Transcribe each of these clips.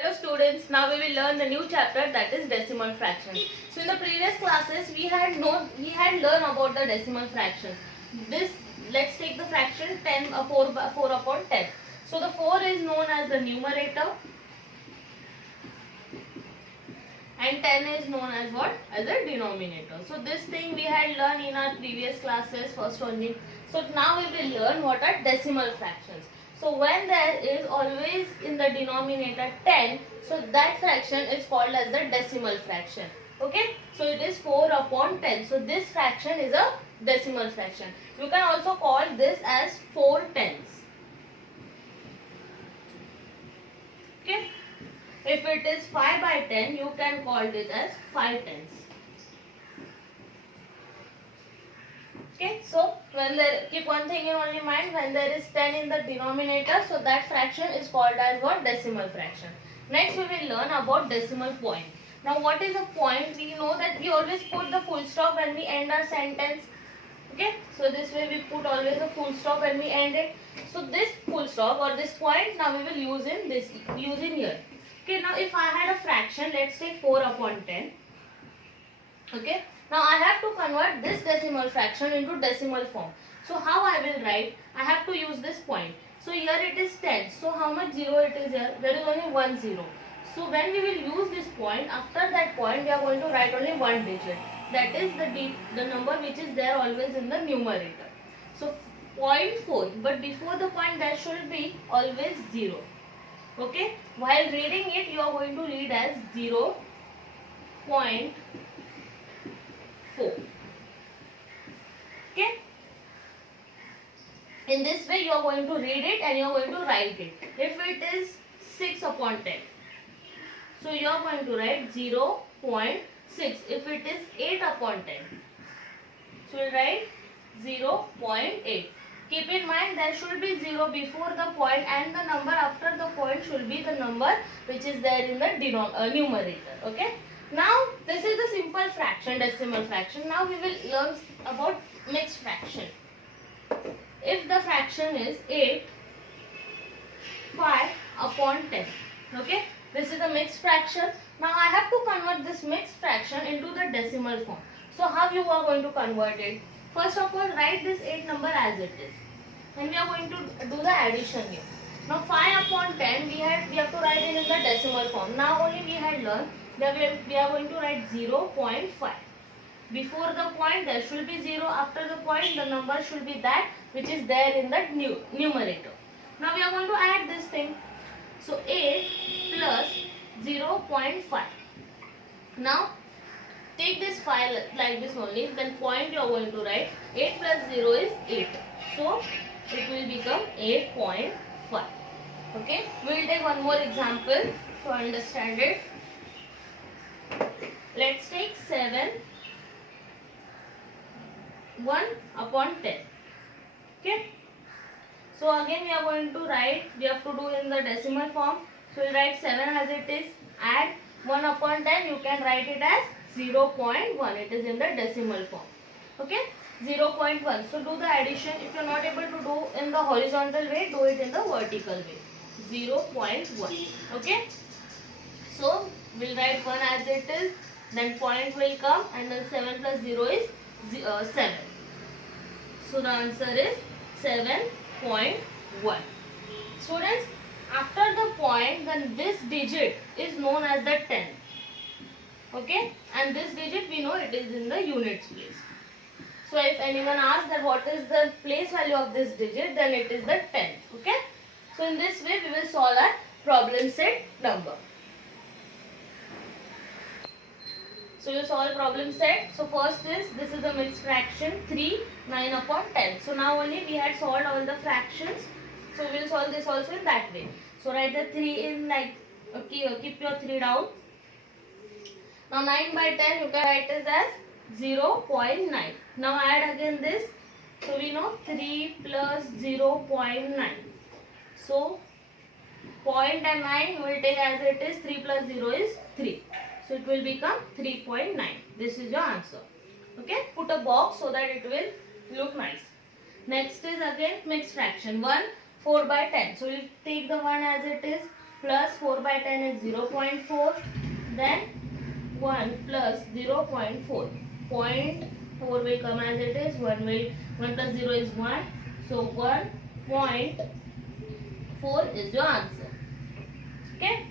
Hello students, now we will learn the new chapter, that is decimal fractions. So in the previous classes we had learned about the decimal fractions. Let's take the fraction 4 upon 10. So the 4 is known as the numerator and 10 is known as what? As a denominator. So this thing we had learned in our previous classes first only. So now we will learn what are decimal fractions. So when there is always in the denominator 10, so that fraction is called as the decimal fraction. Okay, so it is 4 upon 10. So this fraction is a decimal fraction. You can also call this as 4 tenths. Okay. If it is 5 by 10, you can call it as 5 tenths. Okay, so keep one thing in only mind, when there is 10 in the denominator, so that fraction is called as what? Decimal fraction. Next we will learn about decimal point. Now what is a point? We know that we always put the full stop when we end our sentence. Okay, so this way we put always a full stop when we end it. So this full stop or this point now we will use in here. Okay, now if I had a fraction, let's take 4 upon 10. Okay, now I have to convert this decimal fraction into decimal form. So how I will write? I have to use this point. So here it is 10. So how much 0 it is here? There is only 1 0. So when we will use this point, after that point we are going to write only one digit. That is the number which is there always in the numerator. So 0.4, but before the point there should be always 0. Okay, while reading it you are going to read as 0.4. Okay, in this way you are going to read it and you are going to write it. If it is 6 upon 10, so you are going to write 0.6. If it is 8 upon 10, so you write 0.8. Keep in mind there should be 0 before the point and the number after the point should be the number which is there in the numerator. Okay. Now this is the simple fraction, decimal fraction. Now we will learn about mixed fraction. If the fraction is 8, 5 upon 10. Okay. This is the mixed fraction. Now I have to convert this mixed fraction into the decimal form. So how you are going to convert it? First of all, write this 8 number as it is. And we are going to do the addition here. Now 5 upon 10, we have to write it in the decimal form. Now only we had learned that we are going to write 0.5. Before the point there should be 0. After the point the number should be that which is there in the numerator. Now we are going to add this thing. So 8 plus 0.5. Now take this file like this only, then point you are going to write 8 plus 0 is 8. So it will become 8.5. Okay, we will take one more example to understand it. Let's take 7 1 upon 10. Okay, so again we are going to write, we have to do in the decimal form. So we will write 7 as it is, add 1 upon 10, you can write it as 0.1. It is in the decimal form. Okay, 0.1. So do the addition. If you are not able to do in the horizontal way, do it in the vertical way. 0.1. Okay, so we'll write 1 as it is, then point will come, and then 7 plus 0 is 7. So the answer is 7.1. Students, after the point, then this digit is known as the 10. Okay, and this digit we know it is in the units place. So if anyone asks that what is the place value of this digit, then it is the 10. Okay, so in this way we will solve our problem set number. So you solve problem set. So first this is the mixed fraction 3 9 upon 10. So now only we had solved all the fractions. So we will solve this also in that way. So write the 3 in like, keep your 3 down. Now 9 by 10 you can write it as 0.9. Now add again this. So we know 3 plus 0.9. So point and 9 you will take as it is. 3 plus 0 is 3. So it will become 3.9. This is your answer. Okay, put a box so that it will look nice. Next is again mixed fraction 1 4 by 10. So we will take the 1 as it is. plus 4 by 10 is 0.4. Then 1 plus 0.4. 0.4 will come as it is. 1 plus 0 is 1. So 1.4 is your answer. Okay.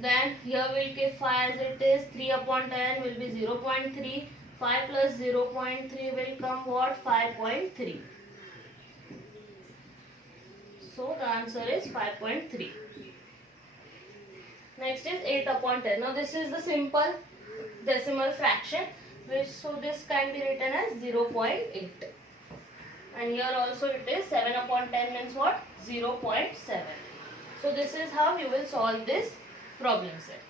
Then here we'll keep 5 as it is. 3 upon 10 will be 0.3. 5 plus 0.3 will come what? 5.3. So the answer is 5.3. Next is 8 upon 10. Now this is the simple decimal fraction. So this can be written as 0.8. And here also it is 7 upon 10 means what? 0.7. So this is how you will solve this problem set.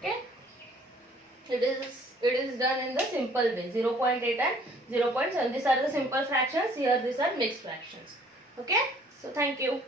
Okay. It is done in the simple way. 0.8 and 0.7. These are the simple fractions. Here these are mixed fractions. Okay. So thank you.